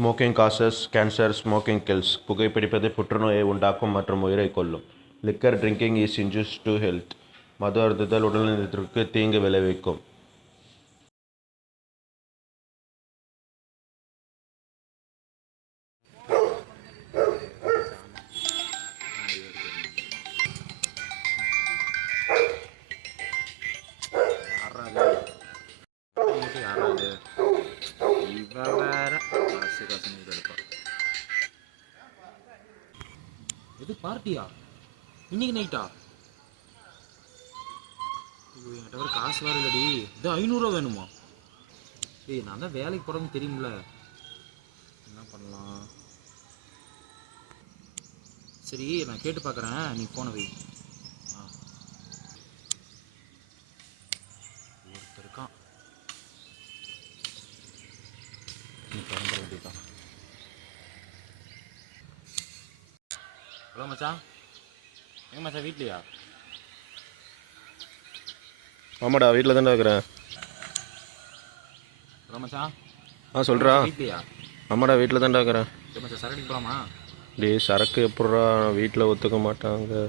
Smoking causes cancer, smoking kills. புகைப்பிடிப்பது புற்றுநோயை உண்டாக்கும் மற்றும் உயிரை கொல்லும். Liquor drinking is injurious to health. மது அருந்துதல் உடல்நலத்திற்கு தீங்கு விளைவிக்கும். எது பார்ட்டியா? இன்னைக்கு நைட்டா? என்கிட்ட வேறு காசு வேறு இல்லடி. இது 500 வேணுமா? டேய், நான் தான் வேலைக்கு போகிறோம்னு தெரியும்ல. என்ன பண்ணலாம்? சரி, நான் கேட்டு பார்க்குறேன். நீ போன வை. ஒருத்தர் இருக்கான். நீ திறந்துட வேண்டியதான். ஹலோ மச்சான், எங்க மச்சான் வீட்லையா? ஆமாடா, வீட்டில் தான்டா இருக்கிறேன். ஹலோ மச்சான். சொல்கிறா. வீட்லையா? ஆமாடா, வீட்டில் தான்டா இருக்கிறேன். மச்சான் சரக்கு போகலாமா? டேய், சரக்கு எப்பட்றா? வீட்டில் ஒத்துக்க மாட்டாங்க.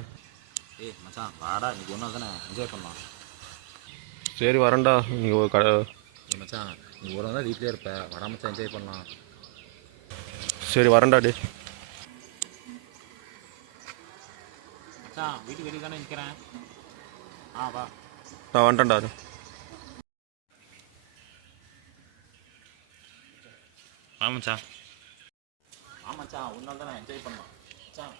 ஏய் மச்சான் வாடா, இன்னைக்கு ஒன்றா தானே என்ஜாய் பண்ணலாம். சரி வரேன்டா. நீங்கள் ஒரு ஏய் மச்சான், நீ ஒரு நாள் வீட்லேயே இருப்ப, வர மச்சான் என்ஜாய் பண்ணலாம். சரி வரேன்டா. டே மச்சான், வீட்டுக்கு வெளியே தானே நிற்கிறேன். வா. நான் வந்துட்டேன்டா. மச்சான். மச்சான், ஒரு நாள் தானே என்ஜாய் பண்ணலாம். மச்சான்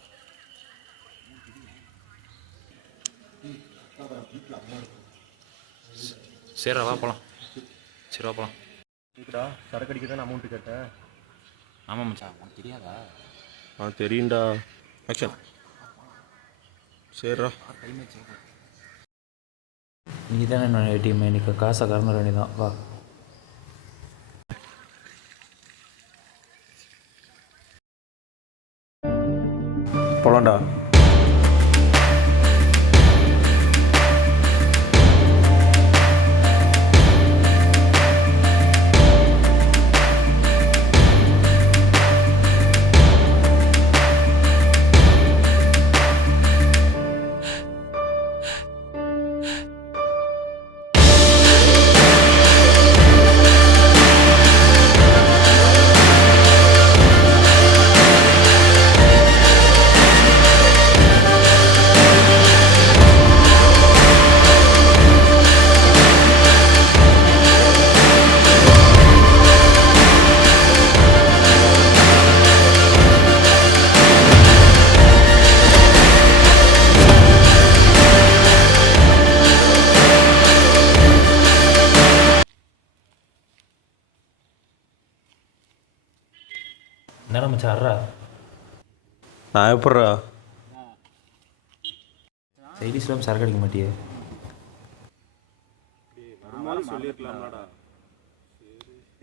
சரிடா, வா போகலாம். சரி வா போகலாம். கேக்குடா, சரக்கு அடிக்க தான் அமௌண்ட்டு கேட்டேன். ஆமாம் மச்சான், உனக்கு தெரியாதா? தெரியும்டா. ஆக்ஷன். சரிடா. நீ தானே நான் ஏடிஎம், இன்னைக்கு காசை கறந்துட வேண்டியதான். வா. போலாம்டா. என்ன மச்சான் அறா? நான் எப்பட்றா? சைடிஷ்லாம் சரக்கு அடிக்க மாட்டியே? சொல்லிருக்கலாம்டா.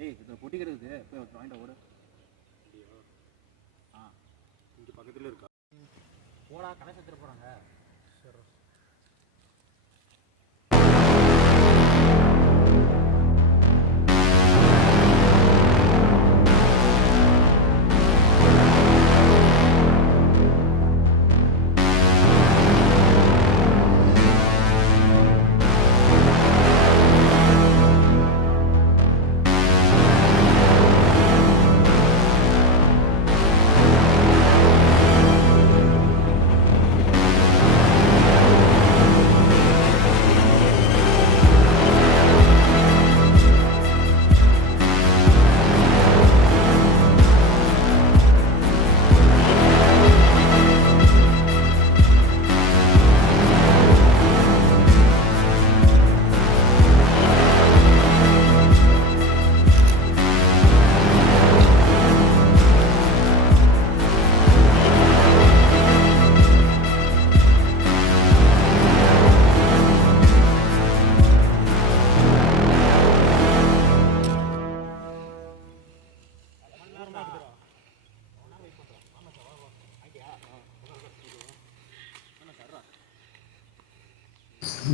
ஏய், இந்த பொட்டி கிடக்குது, போய் வாங்கிட்டு ஓடு. இங்கே பக்கத்தில் இருக்கா? போடா, கடை சத்துட்டு போகிறாங்க.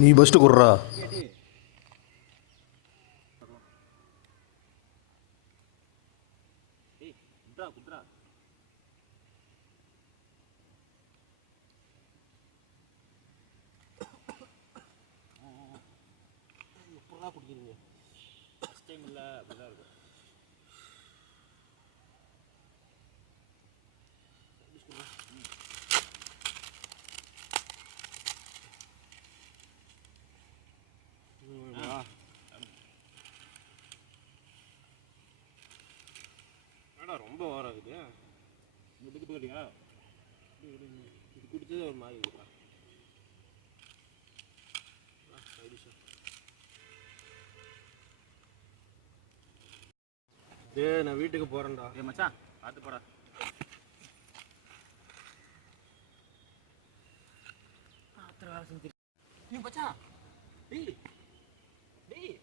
நீ ஃபஸ்ட்டு குர்றா. குட்ரா குட்ரா. எப்படா குடிக்கிறீங்க? ஃபஸ்ட் டைம் இல்லை, அப்படிதான் இருக்கும். ஏடா ரொம்ப ஓரம் ஆகுது. இதுக்கு போறியா? இது குடிச்சதே ஒரு மாதிரி இருக்குடா. நான் வீட்டுக்கு போறேன்டா. மச்சான் பார்த்து போடா. மச்சான் டேய் டேய்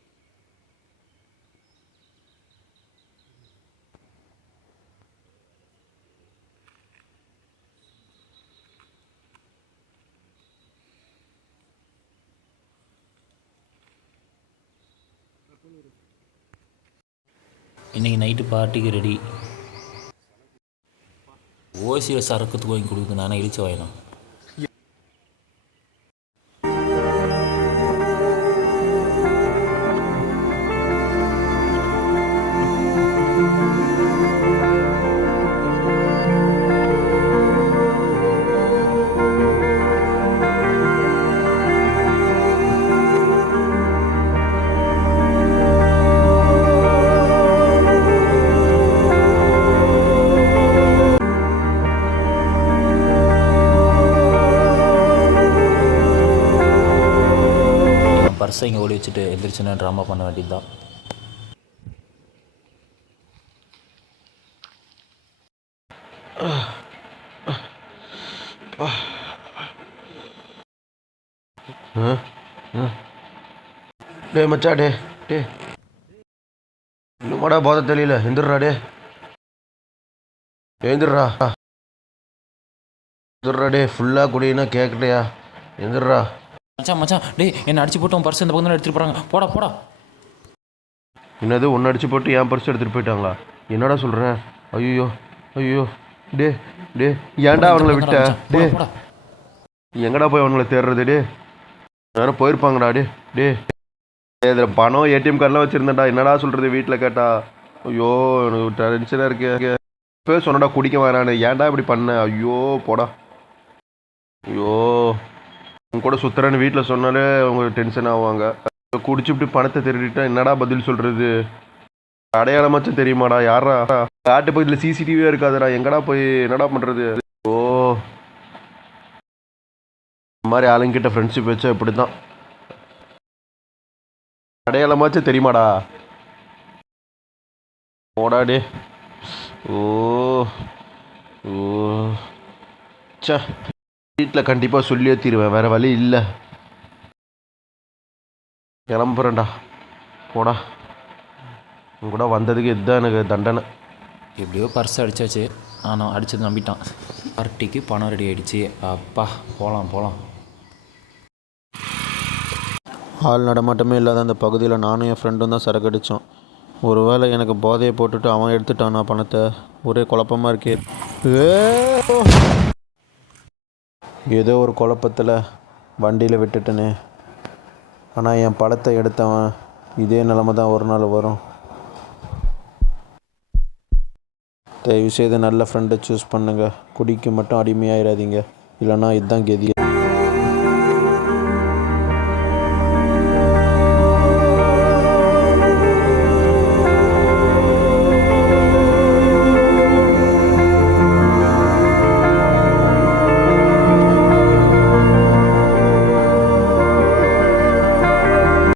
இன்றைக்கி நைட்டு பார்ட்டிக்கு ரெடி. ஓசியில் சரக்குத்துக்கு வாங்கி கொடுக்குது, நானே இழிச்சு வாங்கினோம். பர்ஸை இங்கே ஓடி வச்சுட்டு எந்திரிச்சுன்னா ட்ராமா பண்ண வேண்டியது தான். டே மச்சா, டே டே இன்னுமாடா போதை தெரியல? எந்திரா டே, எழுந்திரா எந்திரா டே. ஃபுல்லாக குடினா கேட்கலையா? எந்திரா. மச்சான் மச்சான் டேய், என்னை அடிச்சு போட்டு உன் பர்ஸ் இந்த பக்கம் எடுத்துகிட்டு போகிறாங்க. போடா போடா. என்னது ஒன்று அடிச்சு போட்டு என் பர்ஸ் எடுத்துகிட்டு போயிட்டாங்களா? என்னடா சொல்கிறேன்? ஐயோ ஐயோ. டே டே ஏன்டா அவங்கள விட்ட? டே எங்கடா போய் அவங்கள தேடுறது? டே யாரும் போயிருப்பாங்கடா. டே டே இதில் பணம் ஏடிஎம் கார்டெலாம் வச்சுருந்தேன்டா. என்னடா சொல்கிறது வீட்டில் கேட்டா? ஐயோ எனக்கு டென்ஷனாக இருக்கு. இப்போ சொன்னடா குடிக்க வேணான்னு. ஏன்டா இப்படி பண்ண? ஐயோ போடா. ஐயோ உங்க கூட சுற்றுறேன்னு வீட்டில் சொன்னாலே அவங்க டென்ஷன் ஆவாங்க. குடிச்சு இப்படி பணத்தை திருடிட்டா என்னடா பதில் சொல்கிறது? அடையாளமாச்சும் தெரியுமாடா? யாரா காட்டு பக்கத்தில் சிசிடிவியே இருக்காதுடா. எங்கடா போய் என்னடா பண்ணுறது? ஓ இந்த மாதிரி ஆளுங்கிட்ட ஃப்ரெண்ட்ஷிப் வச்சா இப்படி தான். அடையாளமாச்சும் தெரியுமாடா? போடாடே. ஓ ஓ சே, வீட்டில் கண்டிப்பாக சொல்லியே தீருவேன், வேறு வழி இல்லை. கிளம்புறேன்டா. போடா, உங்க கூட வந்ததுக்கு இதுதான் எனக்கு தண்டனை. எப்படியோ பர்ஸ் அடித்தாச்சு. ஆனால் அடித்தது நம்பிட்டான். பார்ட்டிக்கு பணம் ரெடி ஆகிடுச்சு. அப்பா போகலாம் போகலாம். ஆள் நடமாட்டமே இல்லாத அந்த பகுதியில் நானும் என் ஃப்ரெண்டும் தான் சரக்கு அடித்தோம். ஒரு வேளை எனக்கு போதையை போட்டுட்டு அவன் எடுத்துட்டானா பணத்தை? ஒரே குழப்பமாக இருக்கே. ஏதோ ஒரு குழப்பத்தில் வண்டியில் விட்டுட்டேனே. ஆனால் என் படத்தை எடுத்தவன் இதே நிலமை தான் ஒரு நாள் வரும். தயவுசெய்து நல்ல ஃப்ரெண்டை சூஸ் பண்ணுங்கள். குடிக்கு மட்டும் அடிமையாயிடாதீங்க, இல்லைன்னா இதுதான் கெதி.